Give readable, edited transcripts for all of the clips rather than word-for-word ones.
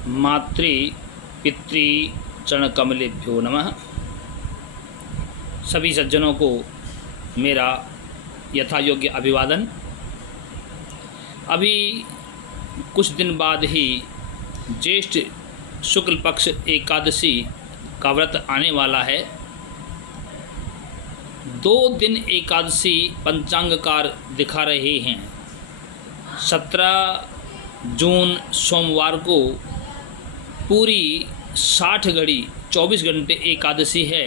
मातृ पितृ चरण कमलेभ्यो नमः। सभी सज्जनों को मेरा यथा योग्य अभिवादन। अभी कुछ दिन बाद ही ज्येष्ठ शुक्ल पक्ष एकादशी का व्रत आने वाला है। 2 दिन एकादशी पंचांगकार दिखा रहे हैं। 17 जून सोमवार को पूरी 60 घड़ी 24 घंटे एकादशी है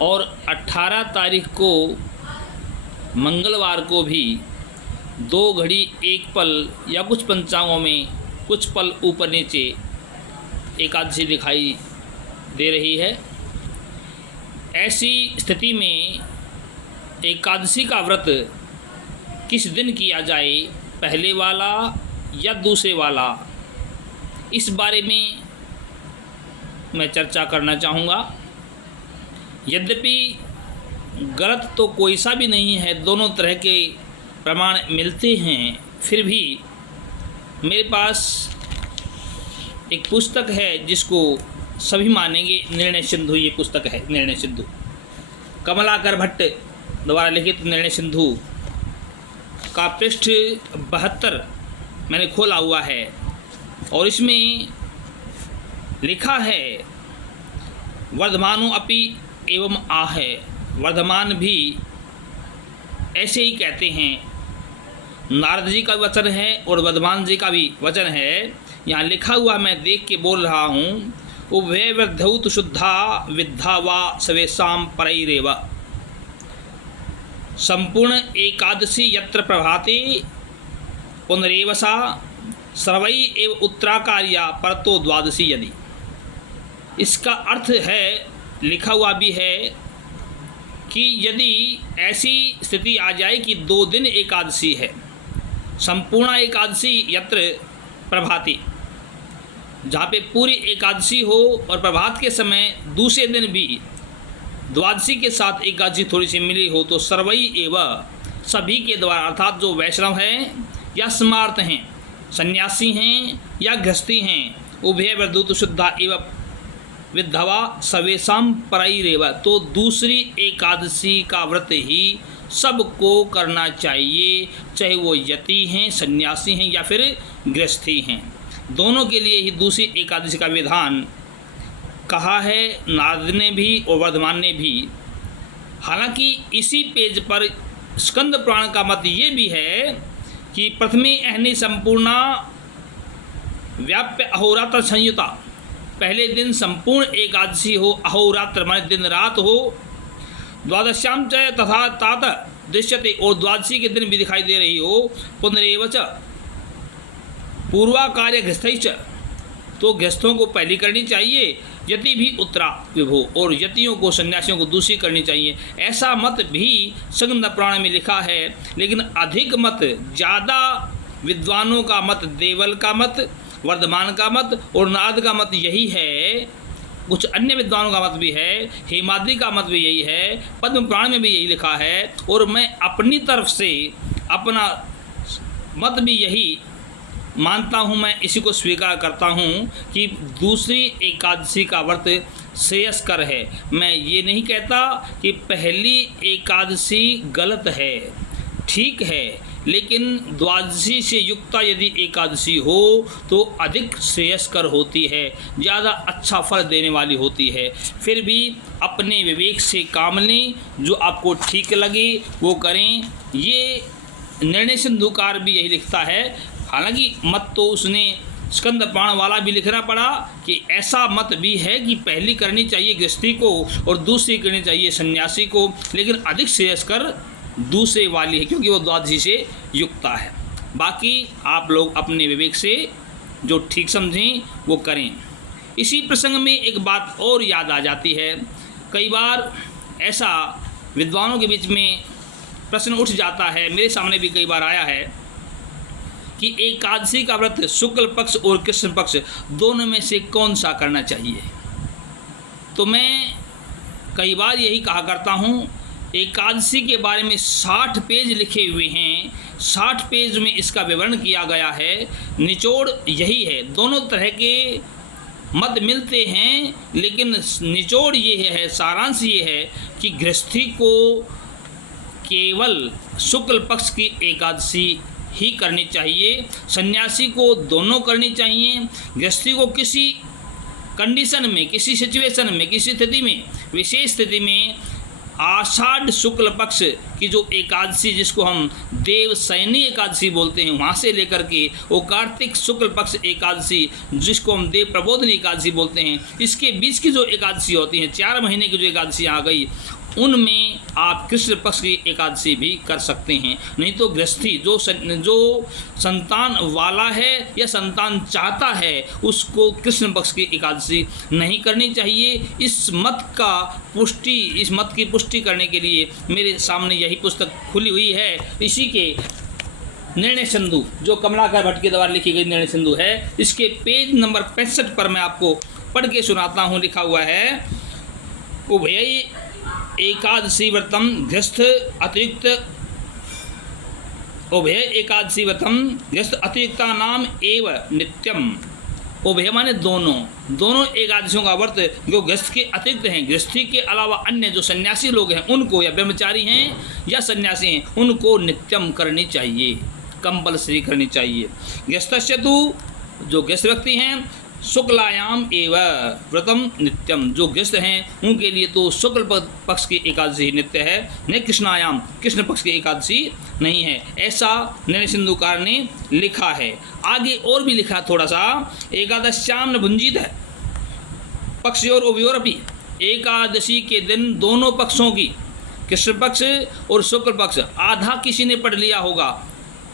और 18 तारीख को मंगलवार को भी 2 घड़ी 1 पल या कुछ पंचांगों में कुछ पल ऊपर नीचे एकादशी दिखाई दे रही है। ऐसी स्थिति में एकादशी का व्रत किस दिन किया जाए, पहले वाला या दूसरे वाला, इस बारे में मैं चर्चा करना चाहूँगा। यद्यपि गलत तो कोई सा भी नहीं है, दोनों तरह के प्रमाण मिलते हैं, फिर भी मेरे पास एक पुस्तक है जिसको सभी मानेंगे, निर्णय सिंधु। ये पुस्तक है निर्णय सिंधु, कमलाकर भट्ट द्वारा लिखित निर्णय सिंधु का पृष्ठ 72 मैंने खोला हुआ है और इसमें लिखा है वर्धमानो अपि एवं आहे। वर्धमान भी ऐसे ही कहते हैं। नारद जी का वचन है और वर्धमान जी का भी वचन है। यहाँ लिखा हुआ मैं देख के बोल रहा हूँ, उभय वृद्धौत शुद्धा विद्धा वा सवेशाम परैरेव। संपूर्ण एकादशी यत्र प्रभाते पुनरेवसा सर्वै एव उत्तराकार्या परतो द्वादशी यदि। इसका अर्थ है, लिखा हुआ भी है कि यदि ऐसी स्थिति आ जाए कि 2 दिन एकादशी है, संपूर्ण एकादशी यत्र प्रभाती, जहाँ पे पूरी एकादशी हो और प्रभात के समय दूसरे दिन भी द्वादशी के साथ एकादशी थोड़ी सी मिली हो, तो सर्वई एव, सभी के द्वारा, अर्थात जो वैष्णव हैं या स्मार्त हैं, सन्यासी हैं या गृहस्थी हैं, उभय वृद्धौत शुद्धा एवं विद्धवा सवेशाम परैरेव, तो दूसरी एकादशी का व्रत ही सबको करना चाहिए, चाहे वो यति हैं, सन्यासी हैं या फिर गृहस्थी हैं। दोनों के लिए ही दूसरी एकादशी का विधान कहा है नारद ने भी और वर्धमान ने भी। हालांकि इसी पेज पर स्कंद पुराण का मत ये भी है कि प्रथमे अहनि संपूर्णा व्याप्य अहोरात्र संयुता, पहले दिन संपूर्ण एकादशी हो, अहोरात्र माने दिन रात हो, द्वादश्याम च तथा तात दृश्यते, और द्वादशी के दिन भी दिखाई दे रही हो, पुनरेव च पूर्वा कार्य गृहस्थैश्च, तो गृहस्थों को पहली करनी चाहिए, यति भी उत्तरा विभो, और यतियों को, सन्यासियों को दूसरी करनी चाहिए। ऐसा मत भी स्कंद पुराण में लिखा है। लेकिन अधिक मत, ज़्यादा विद्वानों का मत, देवल का मत, वर्धमान का मत और नारद का मत यही है। कुछ अन्य विद्वानों का मत भी है, हेमाद्रि का मत भी यही है, पद्म पुराण में भी यही लिखा है, और मैं अपनी तरफ से अपना मत भी यही मानता हूँ। मैं इसी को स्वीकार करता हूँ कि दूसरी एकादशी का व्रत श्रेयस्कर है। मैं ये नहीं कहता कि पहली एकादशी गलत है, ठीक है, लेकिन द्वादशी से युक्ता यदि एकादशी हो तो अधिक श्रेयस्कर होती है, ज़्यादा अच्छा फल देने वाली होती है। फिर भी अपने विवेक से काम लें, जो आपको ठीक लगे वो करें। ये निर्णय सिंधुकार भी यही लिखता है। हालांकि मत तो उसने स्कंद पुराण वाला भी लिखना पड़ा कि ऐसा मत भी है कि पहली करनी चाहिए गृहस्थी को और दूसरी करनी चाहिए सन्यासी को, लेकिन अधिक श्रेयस्कर दूसरे वाली है क्योंकि वो द्वादशी से युक्ता है। बाकी आप लोग अपने विवेक से जो ठीक समझें वो करें। इसी प्रसंग में एक बात और याद आ जाती है। कई बार ऐसा विद्वानों के बीच में प्रश्न उठ जाता है, मेरे सामने भी कई बार आया है कि एकादशी का व्रत शुक्ल पक्ष और कृष्ण पक्ष दोनों में से कौन सा करना चाहिए। तो मैं कई बार यही कहा करता हूँ एकादशी के बारे में 60 पेज लिखे हुए हैं। 60 पेज में इसका विवरण किया गया है। निचोड़ यही है, दोनों तरह के मत मिलते हैं, लेकिन निचोड़ ये है, सारांश ये है कि गृहस्थी को केवल शुक्ल पक्ष की एकादशी ही करनी चाहिए, सन्यासी को दोनों करनी चाहिए। गृहस्थी को किसी कंडीशन में, किसी सिचुएशन में, किसी स्थिति में, विशेष स्थिति में आषाढ़ शुक्ल पक्ष की जो एकादशी, जिसको हम देवशयनी एकादशी बोलते हैं, वहाँ से लेकर के वो कार्तिक शुक्ल पक्ष एकादशी, जिसको हम देव प्रबोधनी एकादशी बोलते हैं, इसके बीच की जो एकादशी होती हैं, 4 महीने की जो एकादशी आ गई, उनमें आप कृष्ण पक्ष की एकादशी भी कर सकते हैं। नहीं तो गृहस्थी जो संतान वाला है या संतान चाहता है, उसको कृष्ण पक्ष की एकादशी नहीं करनी चाहिए। इस मत की पुष्टि करने के लिए मेरे सामने यही पुस्तक खुली हुई है। इसी के निर्णय सिंधु, जो कमलाकर भट्ट के द्वारा लिखी गई निर्णय सिंधु है, इसके पेज नंबर 65 पर मैं आपको पढ़ के सुनाता हूँ। लिखा हुआ है, उभय एकादशी व्रतम गृहस्थ अतिरिक्त, उभय एकादशी व्रतम गृहस्थ अतिरिक्ता नाम एव नित्यम। उभय माने दोनों एकादशियों का व्रत जो गृहस्थ के अतिरिक्त हैं, गृहस्थी के अलावा अन्य जो सन्यासी लोग हैं उनको, या ब्रह्मचारी हैं या सन्यासी हैं, उनको नित्यम करनी चाहिए, कंपल्सरी करनी चाहिए। गृहस्थस्य तु, जो गृहस्थ व्यक्ति हैं, शुक्लायाम एव व्रतम नित्यम, जो गृहस्थ हैं उनके लिए तो शुक्ल पक्ष की एकादशी नित्य है, न कृष्णायाम, कृष्ण पक्ष की एकादशी नहीं है। ऐसा निर्णय सिंधुकार ने लिखा है। आगे और भी लिखा थोड़ा सा, एकादश्याम न भुंजित है पक्षयोर उभयोरपि, एकादशी के दिन दोनों पक्षों की, कृष्ण पक्ष और शुक्ल पक्ष, आधा किसी ने पढ़ लिया होगा,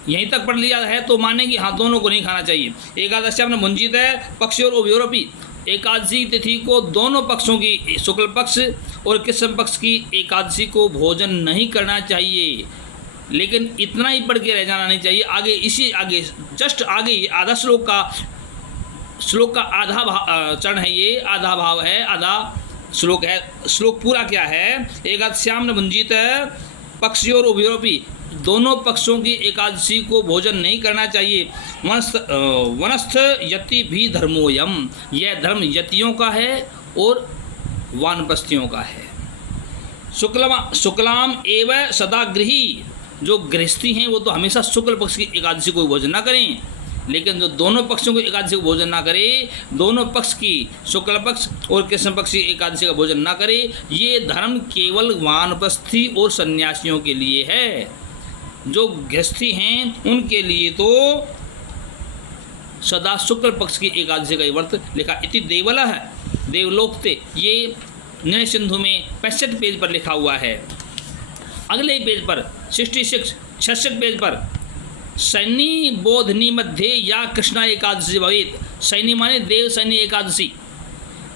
यहीं तक पढ़ लिया है तो मानेंगे हाँ दोनों को नहीं खाना चाहिए। एकादश्याम न भुंजित है पक्षयोर उभयोरपि, एकादशी तिथि को दोनों पक्षों की, शुक्ल पक्ष और कृष्ण पक्ष की एकादशी को भोजन नहीं करना चाहिए। लेकिन इतना ही पढ़ के रह जाना नहीं चाहिए। आगे जस्ट आगे आधा श्लोक का आधा चरण है, ये आधा भाव है, आधा श्लोक है। श्लोक पूरा क्या है, एकादश्याम न भुंजित पक्षयोर उभयोरपि, दोनों पक्षों की एकादशी को भोजन नहीं करना चाहिए। वनस्थ यति भी धर्मोयम, यह धर्म यतियों का है और वानप्रस्थियों का है। शुक्लाम एव सदा गृही, जो गृहस्थी हैं वो तो हमेशा शुक्ल पक्ष की एकादशी को भोजन ना करें, लेकिन जो दोनों पक्षों की एकादशी को भोजन ना करे, दोनों पक्ष की, शुक्ल पक्ष और कृष्ण पक्ष की एकादशी का भोजन ना करे, ये धर्म केवल वानप्रस्थी और सन्यासियों के लिए है। जो गृहस्थी हैं उनके लिए तो सदा शुक्ल पक्ष की एकादशी का व्रत लिखा। इति देवला है, देवलोकते, ये निर्णय सिंधु में 65 पेज पर लिखा हुआ है। अगले पेज पर 66 पेज पर, शनि बोधनी मध्य या कृष्णा एकादशी भवेत, शनि माने देव शनि एकादशी,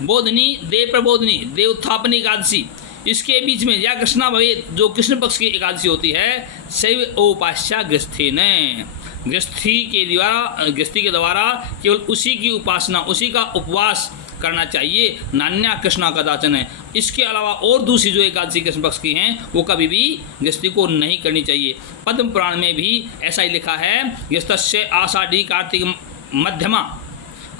बोधनी देव प्रबोधनी, देव उत्थापनी एकादशी, इसके बीच में या कृष्णा भवेत, जो कृष्ण पक्ष की एकादशी होती है, शैव उपास्या गृहस्थी ने, गृहस्थी के द्वारा केवल उसी की उपासना, उसी का उपवास करना चाहिए। नान्या कृष्णा कदाचन है, इसके अलावा और दूसरी जो एकादशी कृष्ण पक्ष की हैं वो कभी भी गृहस्थी को नहीं करनी चाहिए। पद्म पुराण में भी ऐसा ही लिखा है, गृहस्थस्य आषाढ़ी कार्तिक मध्यमा,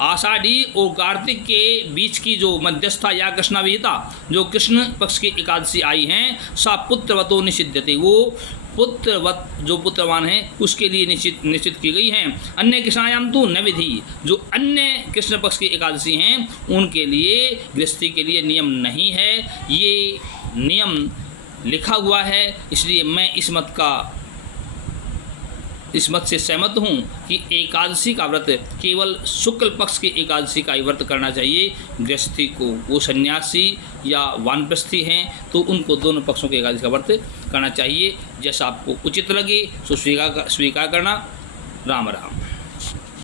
आषाढ़ी और कार्तिक के बीच की जो मध्यस्था या कृष्णा विहिता, जो कृष्ण पक्ष की एकादशी आई हैं, सा पुत्रवतो निषिध्यते, वो पुत्रवत, जो पुत्रवान है उसके लिए निश्चित की गई हैं। अन्य कृष्णायाम तो न विधि, जो अन्य कृष्ण पक्ष की एकादशी हैं उनके लिए गृहस्थी के लिए नियम नहीं है। ये नियम लिखा हुआ है, इसलिए मैं इस मत से सहमत हूँ कि एकादशी का व्रत केवल शुक्ल पक्ष की एकादशी का ही व्रत करना चाहिए। गृहस्थी को, वो सन्यासी या वानप्रस्थी हैं तो उनको दोनों पक्षों के एकादशी का व्रत करना चाहिए। जैसा आपको उचित लगे सो स्वीकार करना। राम राम।